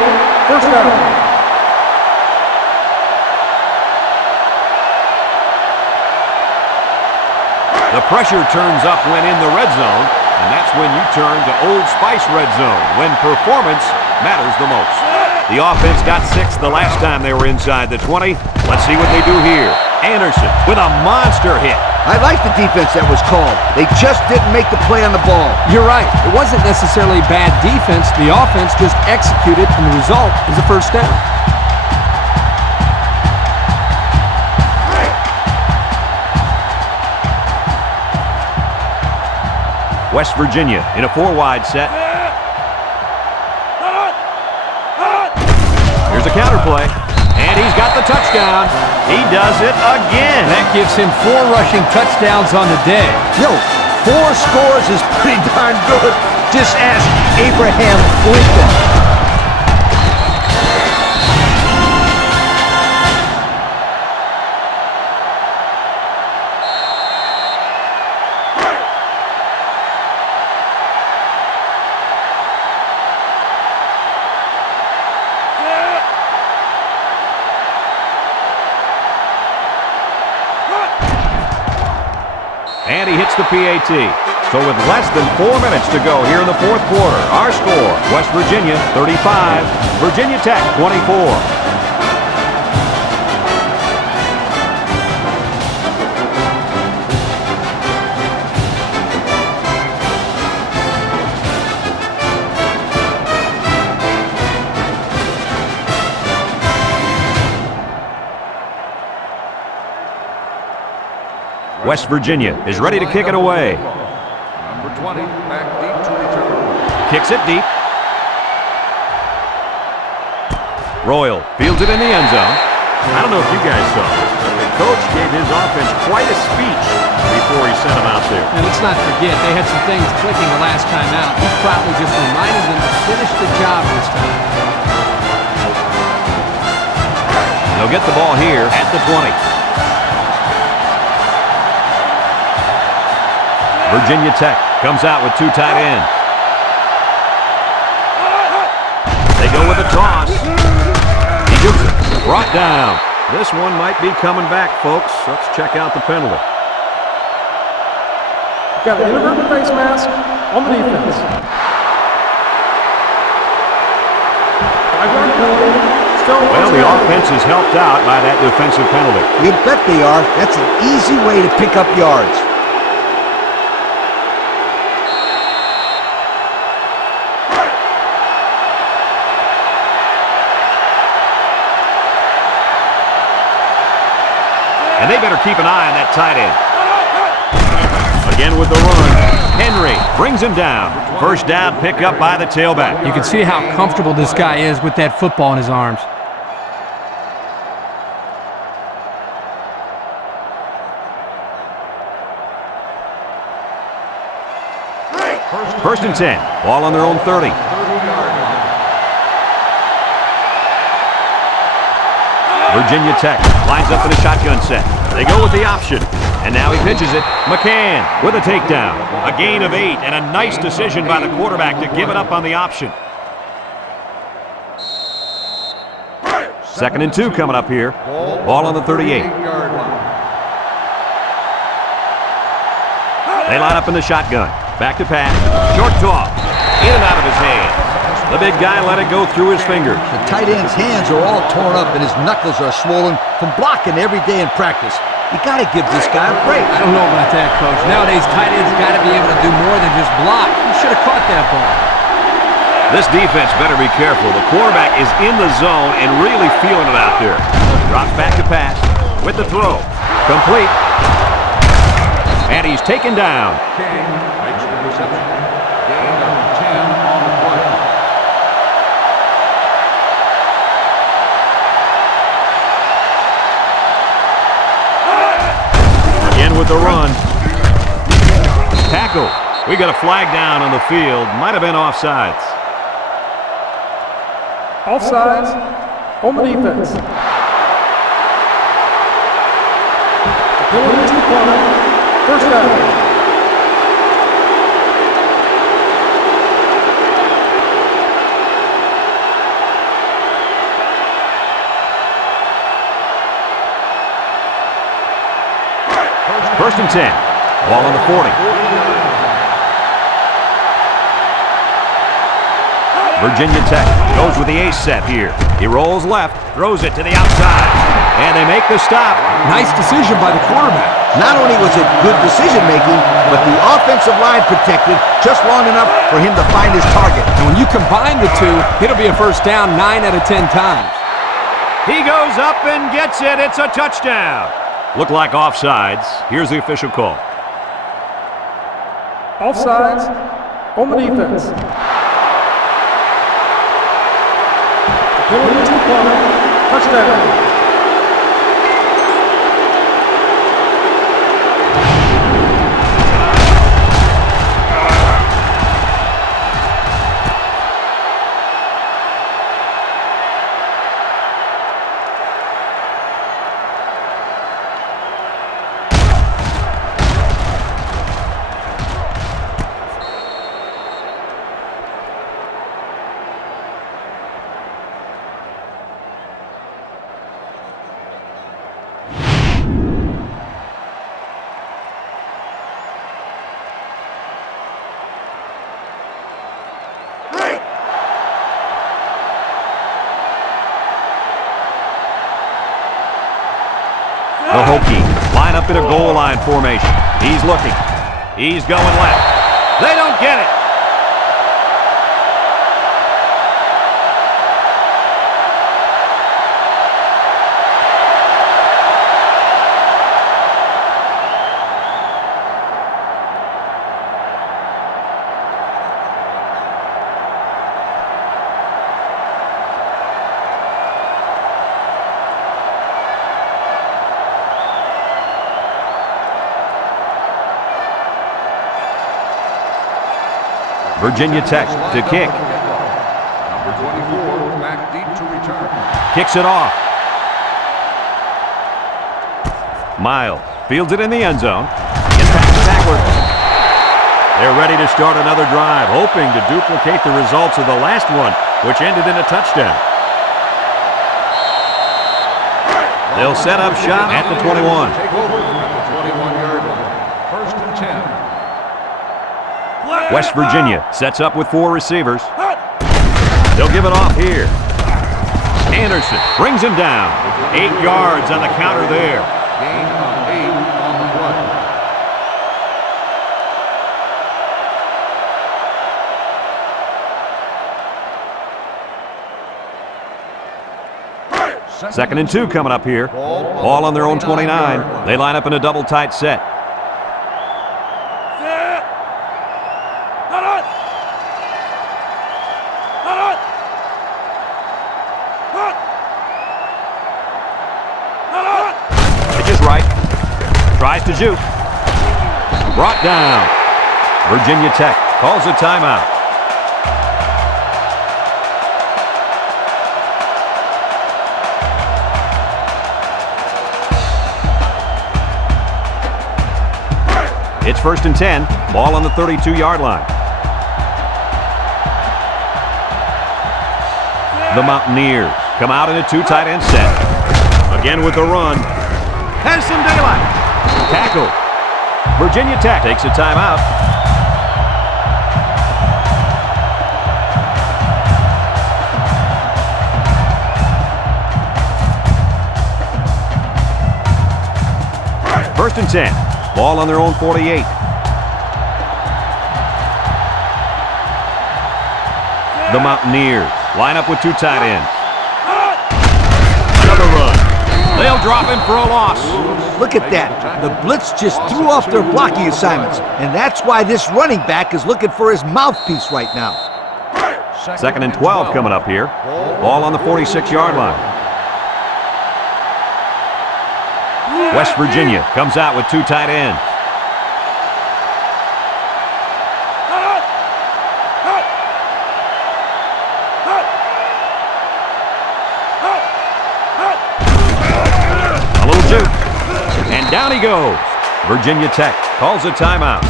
first down. The pressure turns up when in the red zone, and that's when you turn to Old Spice Red Zone, when performance matters the most. The offense got 6 the last time they were inside the 20. Let's see what they do here. Anderson with a monster hit. I like the defense that was called. They just didn't make the play on the ball. You're right. It wasn't necessarily bad defense. The offense just executed, and the result is a first down. West Virginia in a 4-wide set. Here's a counter play, and he's got the touchdown. He does it again. That gives him 4 rushing touchdowns on the day. Yo, 4 scores is pretty darn good. Just ask Abraham Lincoln. And he hits the PAT. So with less than 4 minutes to go here in the fourth quarter, our score, West Virginia 35, Virginia Tech 24. West Virginia is ready to kick it away. Number 20, back deep to return. Kicks it deep. Royal fields it in the end zone. I don't know if you guys saw this, but the coach gave his offense quite a speech before he sent them out there. And let's not forget, they had some things clicking the last time out. He probably just reminded them to finish the job this time. They'll get the ball here at the 20. Virginia Tech comes out with two tight ends. They go with a toss. He gets it. Brought down. This one might be coming back, folks. Let's check out the penalty. Got an inverted face mask on the defense. 5-yard penalty. Still Well, the offense is helped out by that defensive penalty. You bet they are. That's an easy way to pick up yards. And they better keep an eye on that tight end. Again with the run. Henry brings him down. First down pick up by the tailback. You can see how comfortable this guy is with that football in his arms. First and 10. Ball on their own 30. Virginia Tech lines up in a shotgun set. They go with the option. And now he pitches it. McCann with a takedown. A gain of 8 and a nice decision by the quarterback to give it up on the option. 2nd and 2 coming up here. Ball on the 38. They line up in the shotgun. Back to pass. Short toss. In and out of his hands. The big guy let it go through his fingers. The tight end's hands are all torn up and his knuckles are swollen from blocking every day in practice. You got to give this guy a break. I don't know about that, Coach. Nowadays, tight ends got to be able to do more than just block. He should have caught that ball. This defense better be careful. The quarterback is in the zone and really feeling it out there. Drops back to pass with the throw. Complete. And he's taken down. King makes the reception. Gain of 10 on the play. Again with the run. Tackle. We got a flag down on the field. Might have been offsides. Offsides on the defense. Penalty is declined. First down. First and 10. Ball on the 40. Virginia Tech goes with the ace set here. He rolls left, throws it to the outside, and they make the stop. Nice decision by the quarterback. Not only was it good decision-making, but the offensive line protected just long enough for him to find his target. And when you combine the two, it'll be a first down 9 out of 10 times. He goes up and gets it. It's a touchdown. Looked like offsides. Here's the official call. Offsides on the defense. Penalty is declined. Touchdown. Hokie line up in a goal line formation. He's looking. He's going left. They don't get it. Virginia Tech to kick. Number 24, back deep to return. Kicks it off. Miles fields it in the end zone. Gets back to tackler. They're ready to start another drive, hoping to duplicate the results of the last one, which ended in a touchdown. They'll set up shop at the 21. Take over at the 21-yard line. First and 10. West Virginia sets up with 4 receivers. They'll give it off here. Anderson brings him down. 8 yards on the counter there. Gain of 8 on the play. Second and 2 coming up here. Ball on their own 29. They line up in a double tight set. Tries to juke. Brought down. Virginia Tech calls a timeout. It's first and 10. Ball on the 32-yard line. The Mountaineers come out in a 2 tight end set. Again with the run. Has some daylight. Tackle. Virginia Tech takes a timeout. First and 10. Ball on their own 48. The Mountaineers line up with 2 tight ends. Another run. They'll drop him for a loss. Look at that. The blitz just threw off their blocking assignments, and that's why this running back is looking for his mouthpiece right now. Second and 12 coming up here. Ball on the 46-yard line. West Virginia comes out with 2 tight ends. A little juke. And down he goes. Virginia Tech calls a timeout.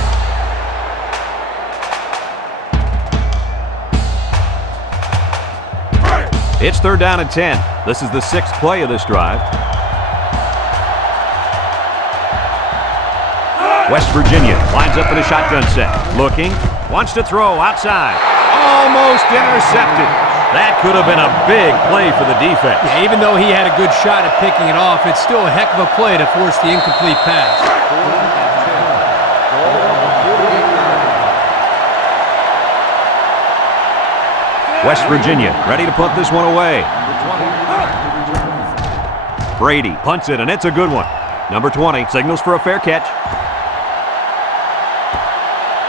It's third down and 10. This is the 6th play of this drive. West Virginia lines up in a shotgun set. Looking, wants to throw outside. Almost intercepted. That could have been a big play for the defense. Yeah, even though he had a good shot at picking it off, it's still a heck of a play to force the incomplete pass. West Virginia ready to punt this one away. Brady punts it, and it's a good one. Number 20 signals for a fair catch.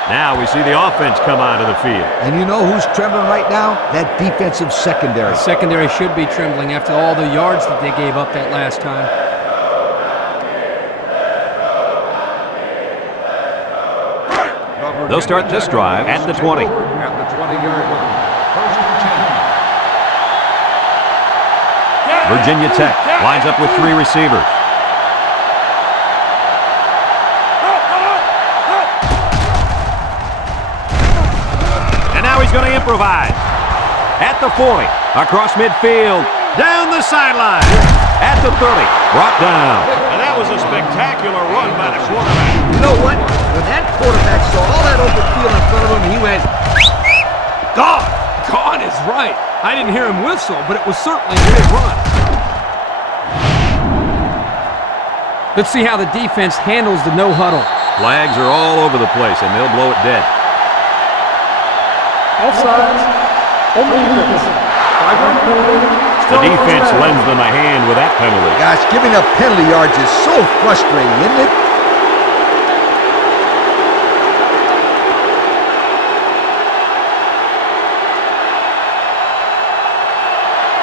Now we see the offense come onto the field. And you know who's trembling right now? That defensive secondary. The secondary should be trembling after all the yards that they gave up that last time. They'll start this drive at the 20. At the 20-yard line. First and 10. Virginia Tech lines up with 3 receivers. He's going to improvise. At the 40, across midfield, down the sideline. At the 30, brought down. And that was a spectacular run by the quarterback. You know what? When that quarterback saw all that open field in front of him, he went, God! God is right. I didn't hear him whistle, but it was certainly a big run. Let's see how the defense handles the no huddle. Flags are all over the place, and they'll blow it dead. Offsides. On the defense. 5-yard penalty. The defense lends them a hand with that penalty. Gosh, giving up penalty yards is so frustrating, isn't it?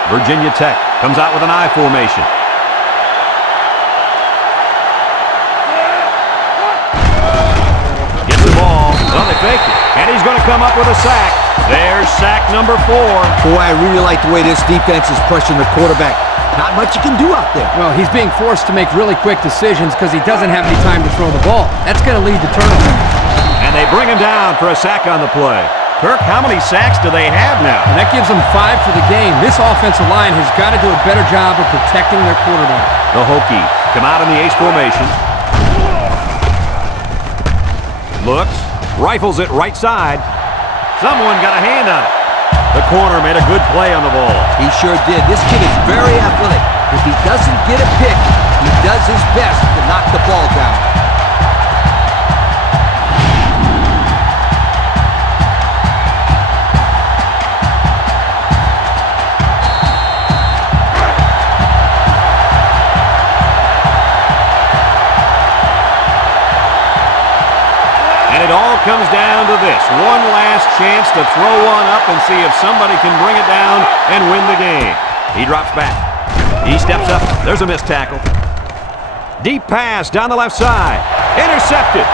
Virginia Tech comes out with an I formation. Gets the ball. Well, they faked it. And he's going to come up with a sack. There's sack number 4. Boy, I really like the way this defense is pressuring the quarterback. Not much you can do out there. Well, he's being forced to make really quick decisions because he doesn't have any time to throw the ball. That's going to lead to turnover. And they bring him down for a sack on the play. Kirk, how many sacks do they have now? And that gives them 5 for the game. This offensive line has got to do a better job of protecting their quarterback. The Hokies come out in the ace formation. Looks, rifles it right side. Someone got a hand on it. The corner made a good play on the ball. He sure did. This kid is very athletic. If he doesn't get a pick, he does his best to knock the ball down. And it all comes down to this. One last chance to throw one up and see if somebody can bring it down and win the game. He drops back. He steps up. There's a missed tackle. Deep pass down the left side. Intercepted.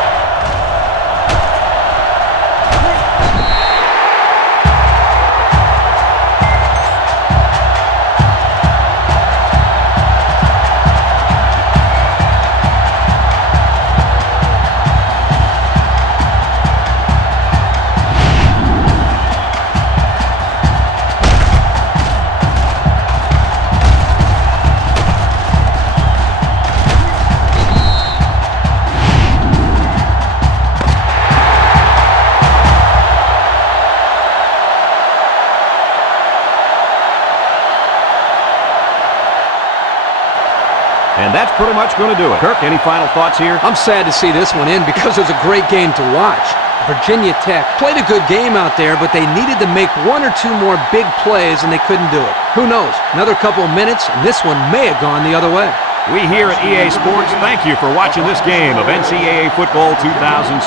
And that's pretty much going to do it. Kirk, any final thoughts here? I'm sad to see this one end because it was a great game to watch. Virginia Tech played a good game out there, but they needed to make 1 or 2 more big plays, and they couldn't do it. Who knows? Another couple of minutes, and this one may have gone the other way. We here at EA Sports thank you for watching this game of NCAA Football 2006.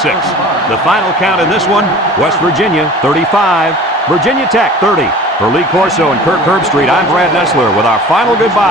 The final count in this one, West Virginia 35, Virginia Tech 30. For Lee Corso and Kirk Herbstreit, I'm Brad Nessler with our final goodbye.